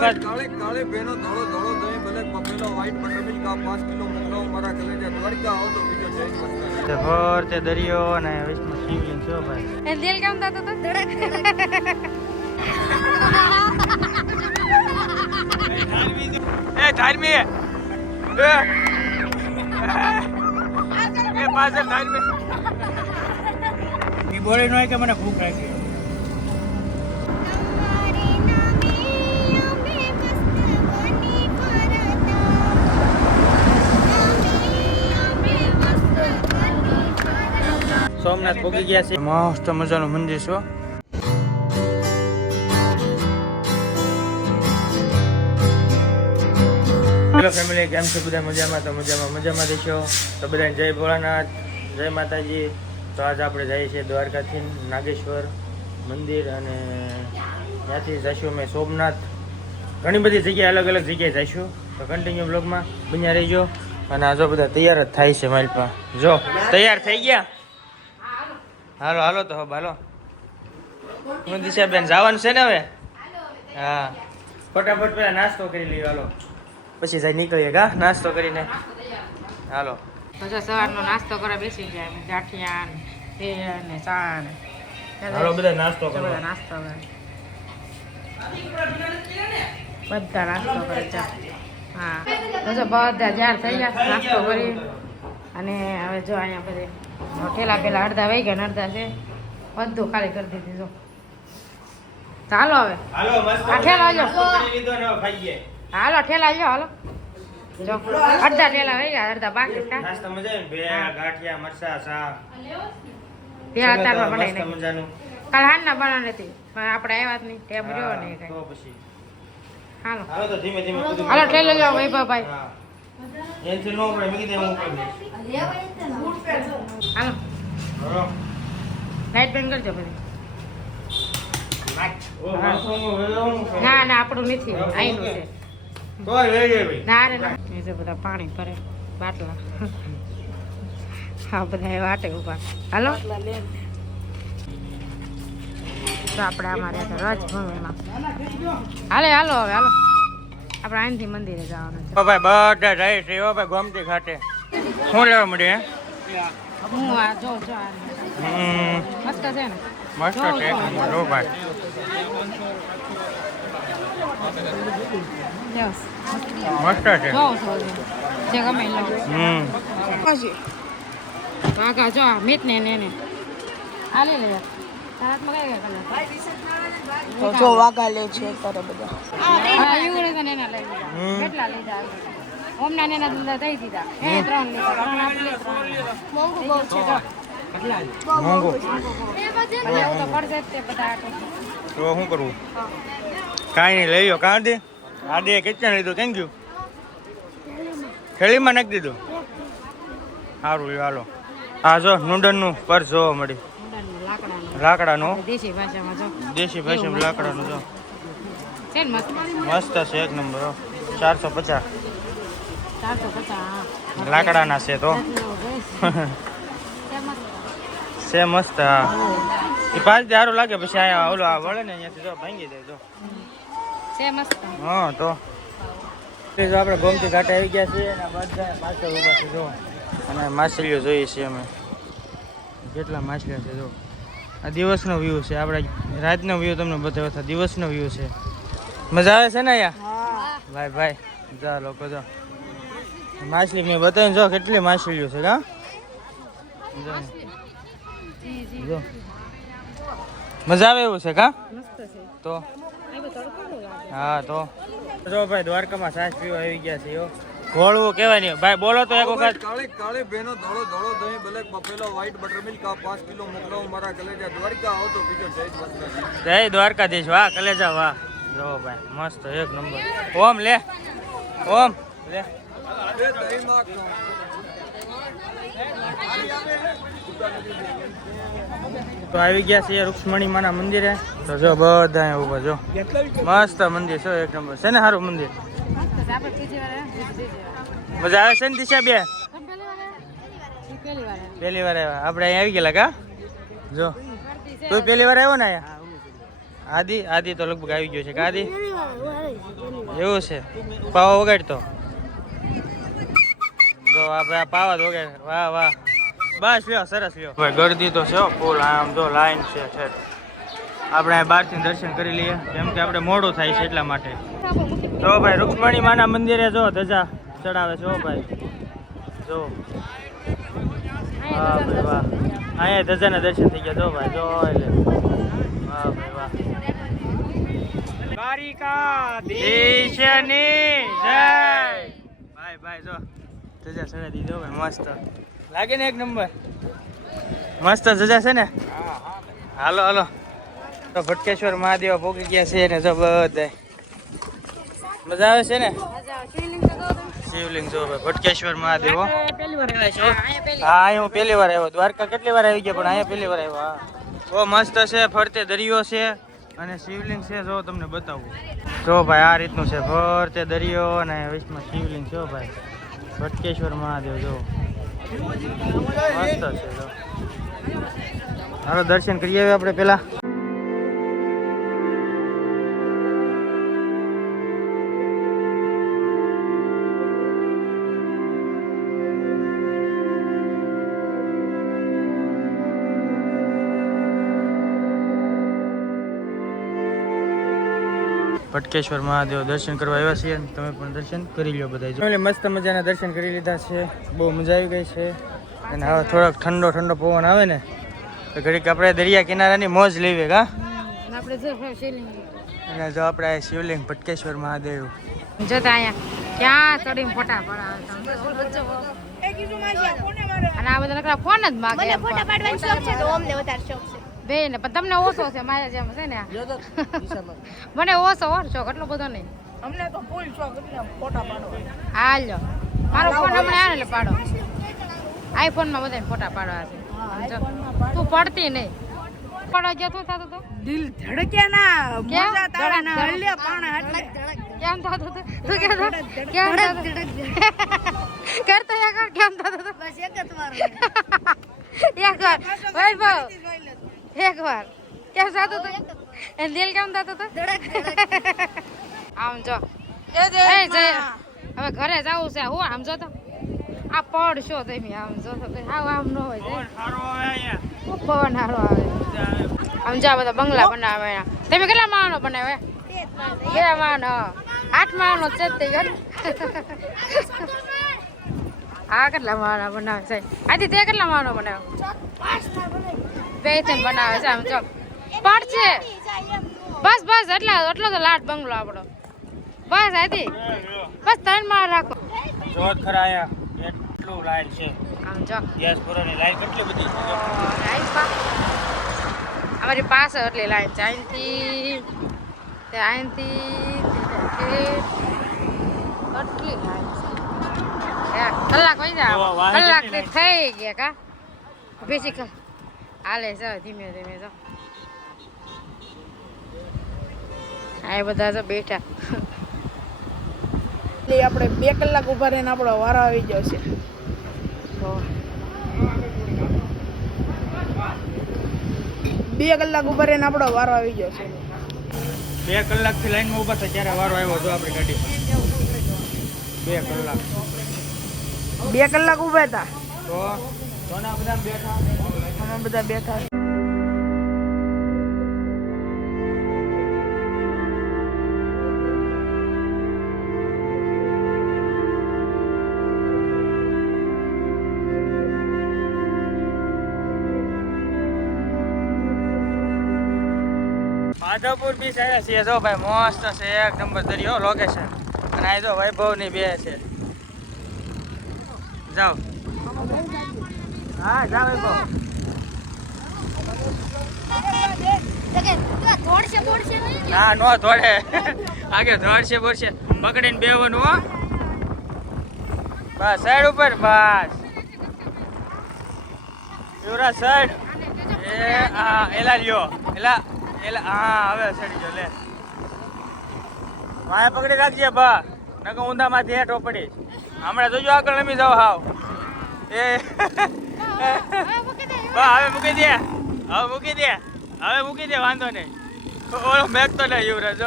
કાળે કાળે બેનો ધોળો ધોળો દહીં ભલે પપેલો વ્હાઈટ બટર મિલ્ક આ 5 કિલો મોકલાવો મારા કલેજા દ્વારકા આવો તો બીજો જય મસ્ત ભર તે દરિયો અને વિષ્ણુ શિવલિંગ છો ભાઈ એ દિલ કેમ થતો તો ધડક એ ધાર્મી એ પાછળ ધાર્મી ઈ બોલે ન હોય કે મને ભૂખ લાગી સોમનાથ પહોંચી ગયા છે મસ્ત મજાનું મંદિર છે હેલો ફેમિલી કેમ છો બધા મજામાં તો મજામાં દેશો તો બધાને જય ભોળાનાથ જય માતાજી તો આજ આપણે જઈએ છીએ દ્વારકાથી નાગેશ્વર મંદિર અને ત્યાંથી જઈશું અમે સોમનાથ ઘણી બધી જગ્યાએ અલગ અલગ જગ્યાએ જઈશું તો કન્ટિન્યુ બ્લોગમાં બન્યા રહીજો અને આ જો બધા તૈયાર જ થાય છે મારી પાસે જો તૈયાર થઈ ગયા હાલો હાલો તો હાલો હું દિશાબેન જવાનું છે ને હવે હા ફટાફટ પેલા નાસ્તો કરી લઈએ હાલો પછી જાય નીકળીએ કા નાસ્તો કરીને હાલો પછી સવારનો નાસ્તો કરવા બેસી જાય ગાંઠિયા ને ચા ને હાલો બધા નાસ્તો કરો બધા નાસ્તો કરે બધા નાસ્તો કરે ચા હા પછી બધા જ્યાં થઈ ગયા નાસ્તો કરી અને હવે જો અહીંયા બધે ઠેલા પેલા અડધા વહી ગયા અડધા છે બધું ખાલી કરી દીધી જો ચાલો હવે હાલો મસ્ત આ ઠેલા જો કરી લીધો ને ખાઈએ હાલો ઠેલા જો હાલો જો અડધા ઠેલા વહી ગયા અડધા બાકી કા નાસ્તો મજા આવે બે ગાંઠિયા મરચા ચા પેલા તારમાં બનાવી મસ્ત મજાનું કાલ હાંજના બનાવી હતી પણ આપણે આવ્યા જ નહીં ટેમ રહ્યો નહીં કઈ તો પછી હાલો હાલો તો ધીમે ધીમે બધું હાલો ઠેલો જો વૈભવભાઈ હા એનથી નો પડે મેં કીધું હું કરી હાલો હાલો લાઈટ બંધ કરજો બધી ઓ માસોનું વેલવાનું છે ના ના આપણું નથી આઈનું છે કોઈ લઈ જાય ભાઈ ના રે ના એ જો બધા પાણી ભરે બાટલા હા બધા વાટે ઉભા હાલો તો આપણે અમારે રાજભવનમાં હાલે હાલો હવે હાલો આપણે અહીંથી મંદિરે જવાનું છે ઓ ભાઈ બધા જાય છે ઓ ભાઈ ગોમતી ઘાટે શું લેવા મળે હું આ જો જો આ મસ્ત છે ને મસ્ત છે લો ભાઈ યસ મસ્ત છે જો જો જે ગમે લો વાઘા જો મીટ ને ને આ લે લે તારાત મગાઈ ગયા કલર જો વાગા લે છે કરે બધા હા યુગરે તો નેના લઈ લીધા કેટલા લીધા ઓમના નેના દીધા દઈ દીધા એ 3 લીધા પણ આપણે 3 મોંઘું બહુ છે મોંઘું એટલે હું તો પડશે જ તે બધા તો શું કરવું કાંઈ નહીં લઈ લો કાં દે આ દે કેટલા લીધું કેમ ગયું ખેલીમાં નાખી દીધું સારું હાલો આ જો નુંડનનું પર્સ જોવા મળી લાકડાનું દેશી ભાષામાં જો દેશી ભાષામાં લાકડાનું જો છે ને મસ્ત મસ્ત છે એક નંબર 450 450 લાકડાના છે તો છે મસ્ત હા એ પાંચ સારું લાગે પછી અહીંયા ઓલો આ વળે ને અહીંયાથી જો ભાંગી જાય તો છે મસ્ત હા તો જો આપણે ગોમતી ઘાટે આવી ગયા છીએ અને બધા પાછળ ઊભા છે જો અને માછલીઓ જોઈએ છીએ અમે કેટલા માછલીઓ છે જો આ દિવસનો વ્યૂ છે આપણે રાતનો વ્યૂ તમને બતાવ્યો દિવસનો વ્યૂ છે મજા આવે છે ને અહીંયા ભાઈ ભાઈ જા લોકો જો માછલી મેં બતાવીને જો કેટલી માછલીઓ છે હા જો મજા આવે એવું છે કા તો હા તો જો ભાઈ દ્વારકામાં છાશ પીવા આવી ગયા છે ઘોળવું કહેવાય નહીં ભાઈ બોલો તો એક વખત કાળે કાળે બેનો ધોળો ધોળો દહીં ભલે પપેલો વ્હાઈટ બટર મિલ્ક આ 5 કિલો મોકલાવો મારા કલેજા દ્વારકા આવો તો બીજો જય મસ્ત જય દ્વારકાધીશ વાહ કલેજા વાહ જો ભાઈ મસ્ત એક નંબર ઓમ લે ઓમ લે દહીં માં તો આવી ગયા છે રૂક્ષ્મણી માના મંદિરે તો જો બધા અહીંયા ઉભા જો મસ્ત મંદિર છે એક નંબર છે ને સારું મંદિર મજા આવે છે ને દિશા બે પહેલી વાર આવ્યા આપણે અહીંયા આવી ગયેલા કા જો તું પહેલી વાર આવ્યો ને અહીંયા આદિ તો લગભગ આવી ગયો છે કે આદિ એવું છે પાવા વગાડતો જો આપણે પાવા જ વગાડ વાહ વાહ બસ લ્યો સરસ લ્યો ભાઈ ગરદી તો છે ફૂલ આમ જો લાઈન છે આપણે બહારથી દર્શન કરી લઈએ કેમ કે આપણે મોડું થાય છે એટલા માટે જો ભાઈ રૂક્ષ્મણી માના મંદિરે જો ધજા ચડાવે છે ભાઈ જો વાહ ભાઈ વાહ અહીંયા ધજાના દર્શન થઈ ગયા જો ભાઈ જો એટલે વાહ ભાઈ વાહ દ્વારિકાધીશની જય ભાઈ જો ધજા ચડાવી દીધો ભાઈ મસ્ત લાગે ને એક નંબર મસ્ત ધજા છે ને હાલો હાલો તો ભટકેશ્વર મહાદેવ ભોગી ગયા છે ને જો બધા મજા આવે છે ને શિવલિંગ જો ભાઈ ભટકેશ્વર મહાદેવ હા અહીંયા હું પહેલી વાર આવ્યો દ્વારકા કેટલી વાર આવી ગયા પણ અહીંયા પહેલી વાર આવ્યો હા બહુ મસ્ત છે ફરતે દરિયો છે અને શિવલિંગ છે જો તમને બતાવું જો ભાઈ આ રીતનું છે ફરતે દરિયો અને વિશમાં શિવલિંગ છે ભાઈ ભટકેશ્વર મહાદેવ જો મસ્ત છે જો હાલો દર્શન કરી આવીએ આપણે પેલા ભટકેશ્વર મહાદેવ દર્શન કરવા આવ્યા છીએ તમે પણ દર્શન કરી લો બધા એટલે મસ્ત મજાના દર્શન કરી લીધા છે બહુ મજા આવી ગઈ છે અને હવે થોડોક ઠંડો ઠંડો પવન આવે ને તો ઘડીક આપણે દરિયા કિનારાની મોજ લેવી કા અને જો આપણે શિવલિંગ ભટકેશ્વર મહાદેવ જોતા અહીંયા ક્યાં ચડીને ફોટા પડાવે અને આ બધા નકરા ફોન જ માગે ફોટા પાડવાનો શોખ છે તો અમને વધારે શોખ છે બેન પણ તમને ઓછો છે માયા જેમ છે ને મને ઓછો શોખ એટલો બધો નહીં અમને તો ફૂલ શોખ એટલે ફોટા પાડવાનો હાલો મારો ફોન હમણાં આવે એટલે પાડો આઈફોન માં બધાને ફોટા પાડવા છે તું પડતી નહીં પડવા ગયા તું થતું તો દિલ ધડકે ના મજા તારા ના હલ્યા પાણા એટલે કેમ થતું તો તું કેમ કરતો કેમ થતું તો બસ એક જ વાર ભાઈ ભાઈ એક વાર કેમ થતું હતું એ દિલ કેમ થતું હતું આમ જો હવે ઘરે જવું છે હું આમ જો તો આ પડશો તમે આમ જો તો આમ ન હોય પવન સારો આવે આમ જા બધા બંગલા બનાવે તમે કેટલા માણસો બનાવે 2 માણસો 8 માણસો છે તે આ કેટલા માણસો બનાવે છે આથી તે કેટલા માણસો બનાવે 2 બનાવે છે આમ જો પડશે બસ બસ એટલો તો લાટ બંગલો આપણો બસ આથી બસ 3 માળ રાખો જોત ખરા આયા એટલું લાઈન છે આમ જો ગેસ પૂરાની લાઈન કેટલી બધી છે અમારી પાસે એટલી લાઈન છે અહીંથી એટલી લાઈન છે કલાક વહી જાય કલાક થઈ ગયા કા બેસી હાલે છે ધીમે ધીમે જો આ બધા તો બેઠા એટલે આપણે 2 કલાક ઉભા રહીને આપણો વારો આવી ગયો છે 2 કલાક ઉભા રહીને આપણો વારો આવી ગયો છે 2 કલાકથી લાઈનમાં ઊભા હતા ત્યારે વારો આવ્યો હતો આપણી ગાડીમાં 2 કલાક 2 કલાક ઉભા હતા તો સોના બધા બેઠા અમે બધા બેઠા માધવપુર બીચ આવ્યા છીએ જો ભાઈ મસ્ત છે એક નંબર દરિયો લોકેશન અને આ જો વૈભવની બે છે જાઓ હા જાઓ વૈભવ ના નો થોડે આગે દોડશે બોડશે પકડીને બેવાનું હો બસ સાઈડ ઉપર બસ યુરા સાઈડ એ હા એલા લ્યો એલા હા હવે ચડી જો લે માયા પકડી રાખજે બા નકો ઊંધામાંથી હેઠો પડીશ હમણાં જોજો આગળ નમી જાવ હાવ એ બા હવે મૂકી દે વાંધો નહીં ઓલો મેક તો નહીં યુવરાજ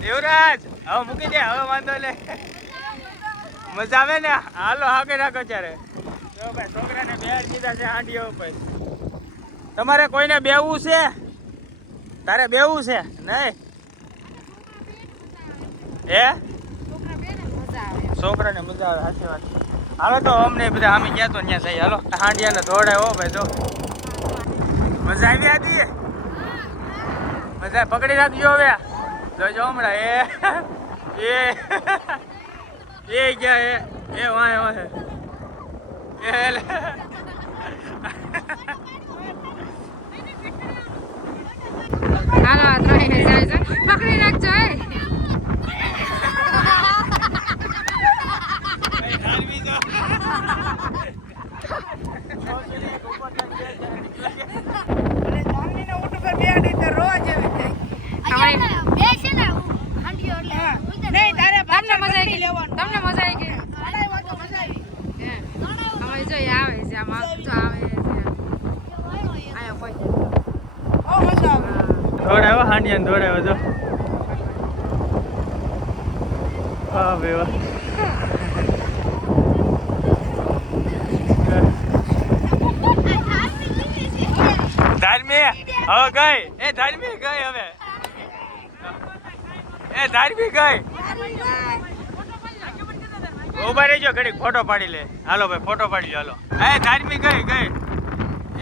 યુવરાજ હવે મૂકી દે હવે વાંધો લે મજા આવે ને હાલો હાકે રાખો ત્યારે જો ભાઈ છોકરાને બેહાડી દીધા છે હાંડીઓ ઉપર તમારે કોઈને બેવું છે તારે બેવું છે નહીં હે છોકરાને મજા આવે સાચી વાત હાલો તો અમને બધા અમે ગયા તો ત્યાં જઈએ હાલો હાંડિયાને દોડાય હો ભાઈ તો મજા આવી હતી મજા પકડી રાખજો હવે જોજો હમણાં એ ગયા એ વાય વાય હાલો ત્રણે જાય છે પકડી રાખજો તમને મજા આવી ગઈ હવે જો આવે છે આમ તો આવે છે આયા કોઈ દોડાવો હાંડિયાને દોડાવો જો હા બેવા ધાર્મી હવે ગઈ એ ધાર્મી ગઈ હવે એ ધાર્મી ગઈ ઉભા રહેજો ઘડીક ફોટો પાડી લે હાલો ભાઈ ફોટો પાડી લો હાલો એ ધાર્મી ગઈ ગઈ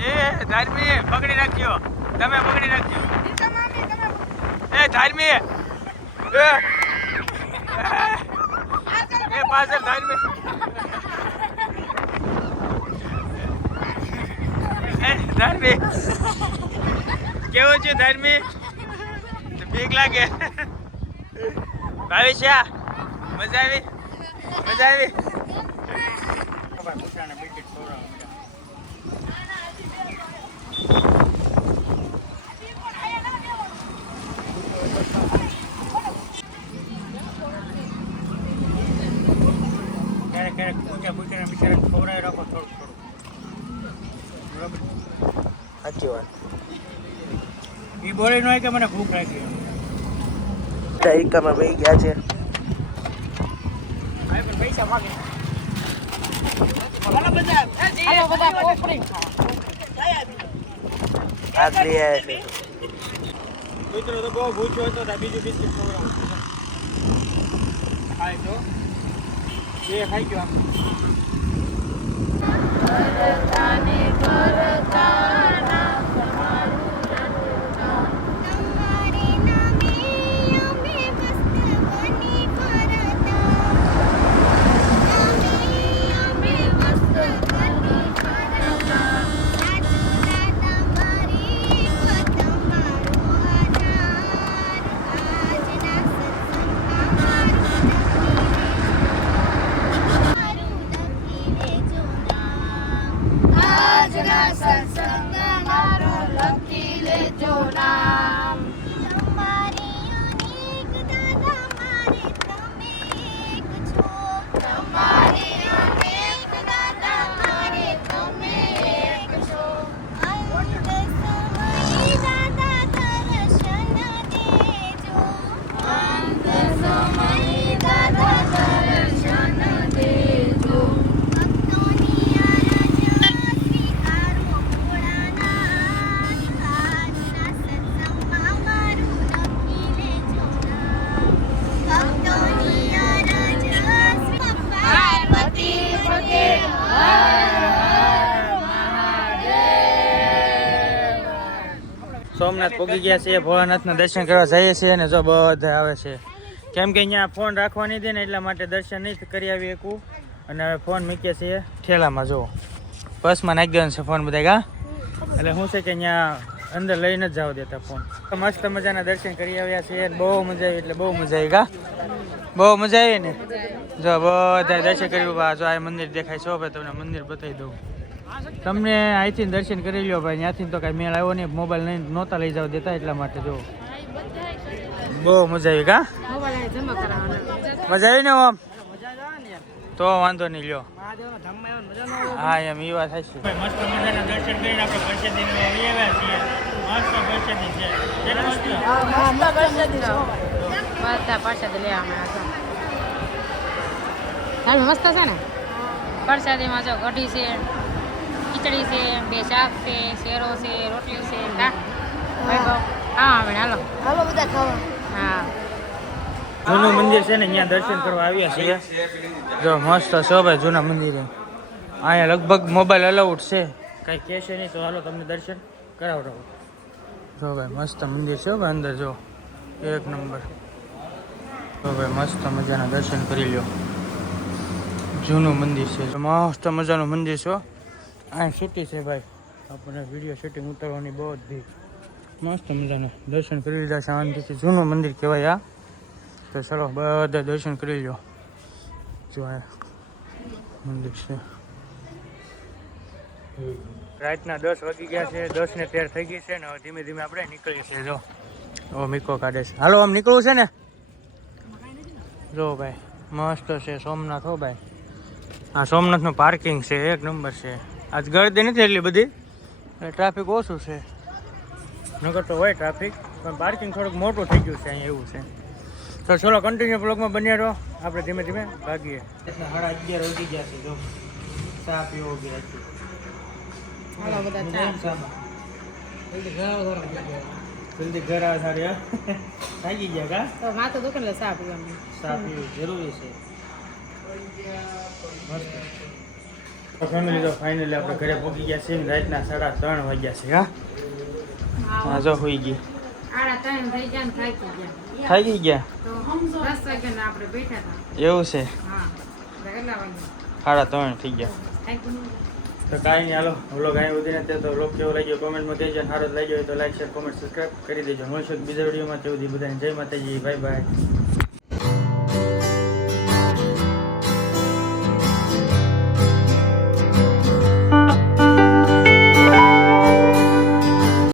એ ધાર્મી પકડી રાખજો તમે પકડી રાખજો એ ધાર્મી એ પાછળ ધાર્મી એ ધાર્મી કેવું છે ધાર્મી બીક લાગે ભાવિષ્યા મજા આવી મજા આવી ક્યારેક પૂછ્યા બિચારા ખવડાવી રાખો થોડું બરાબર સાચી વાત એ બોલે ન હોય કે મને ભૂખ લાગી તારીખામાં વહી ગયા છે પૈસા માગે બધા કોપરી આગળ આવે મિત્રો તો બહુ ભૂખ્યો હતો બીજું બિસ્કિટ ખવડાવું ખાય તો એ ખાઈ ગયો સોમનાથ પહોંચી ગયા છીએ ભોળાનાથના દર્શન કરવા જઈએ છીએ અને જો બધા આવે છે કેમ કે અહીંયા ફોન રાખવા નહીં દે ને એટલા માટે દર્શન નહીં કરી આવી શકું અને હવે ફોન મૂકીએ છીએ ઠેલામાં જો બસમાં નાખી દેવાનો છે ફોન બધા ગા એટલે શું છે કે અહીંયા અંદર લઈને જ જાવ દેતા ફોન મસ્ત મજાના દર્શન કરી આવ્યા છીએ બહુ મજા આવી એટલે બહુ મજા આવી ગા બહુ મજા આવી ને જો બધા દર્શન કર્યું જો આ મંદિર દેખાય છે ભાઈ તમને મંદિર બતાવી દઉં તમને અહીંથી દર્શન કરી લ્યો ભાઈ ત્યાંથી તો કાંઈ મેળ આવ્યો નહીં મોબાઈલ નહીં નહોતા લઈ જાવ દેતા એટલા માટે જો બહુ મજા આવી કા મજા આવી ને આમ તો વાંધો નહીં લ્યો હા એમ એ વાત થાય છે મસ્ત મજાના દર્શન કરીને આપણે પ્રસાદી આવ્યા છીએ બધા પ્રસાદ લેવા આવ્યા છો. હાલ મસ્ત છે ને પ્રસાદીમાં જો કઢી છે, ખીચડી છે, 2 શાક છે, શેરો છે, રોટલી છે. હા હાલો હાલો બધા ખાવા. હા જૂનું મંદિર છે ને અહીંયા દર્શન કરવા આવ્યા છીએ. જો મસ્ત છે ભાઈ જૂના મંદિરે. અહીંયા લગભગ મોબાઈલ અલાઉડ છે, કાંઈ કહેશે નહીં તો હાલો તમને દર્શન કરાવડાવો. જો ભાઈ મસ્ત મંદિર છે ભાઈ, અંદર જો એક નંબર. જો ભાઈ મસ્ત મજાના દર્શન કરી લ્યો. જૂનું મંદિર છે, મસ્ત મજાનું મંદિર છે. અહીં સિટી છે ભાઈ, આપણને વિડીયો શૂટિંગ ઉતારવાની બહુ જ ભીડ. મસ્ત મજાના દર્શન કરી લીધા શાંતિથી. જૂનું મંદિર કહેવાય આ. તો ચલો બધા દર્શન કરી લો. જો આ મંદિર છે. રાતના 10 વાગી ગયા છે, 10 ને 13 થઈ ગઈ છે ને હવે ધીમે ધીમે આપણે નીકળીએ છીએ. જો ઓ મીકો કાઢે છે. હાલો આમ નીકળવું છે ને. જો ભાઈ મસ્ત છે સોમનાથ. હો ભાઈ આ સોમનાથનું પાર્કિંગ છે, એક નંબર છે. આજ ગળદી નથી એટલી બધી, ટ્રાફિક ઓછું છે. નગર તો હોય ટ્રાફિક, પણ પાર્કિંગ થોડુંક મોટું થઈ ગયું છે અહીંયા, એવું છે. તો ચલો કન્ટિન્યુ બ્લોગમાં બન્યા રહો. આપણે ધીમે ધીમે ભાગીએ. 11:30 વાગી ગયા છે. જો ચા પીવો ઉભી રાખી. હાલો બધા ચા. જલ્દી ઘર આવે સારી. થાકી ગયા કા? તો માથું દુખે એટલે ચા પીવાનું. ચા પીવું જરૂરી છે. ફેમિલી તો ફાઇનલી આપણે ઘરે પહોંચી ગયા છીએ. રાતના 3:30 વાગ્યા છે. હા જો હોઈ ગઈ. 3:30 થઈ ગયા ને થાકી ગયા. થાકી ગયા તો 10 વાગ્યા આપણે બેઠા હતા. એવું છે. હા કેટલા વાગ્યા? 3:30 થઈ ગયા. થાકી નહીં. તો કાંઈ નહીં, હાલો વ્લોગ અહીં સુધી નથી. તો વ્લોગ કેવો લાગ્યો કોમેન્ટમાં કહેજો. સારો લાગ્યો હોય તો લાઈક શેર કોમેન્ટ સબસ્ક્રાઈબ કરી દેજો. મળશું બીજા વિડીયોમાં. તેવું બધાને જય માતાજી, બાય બાય.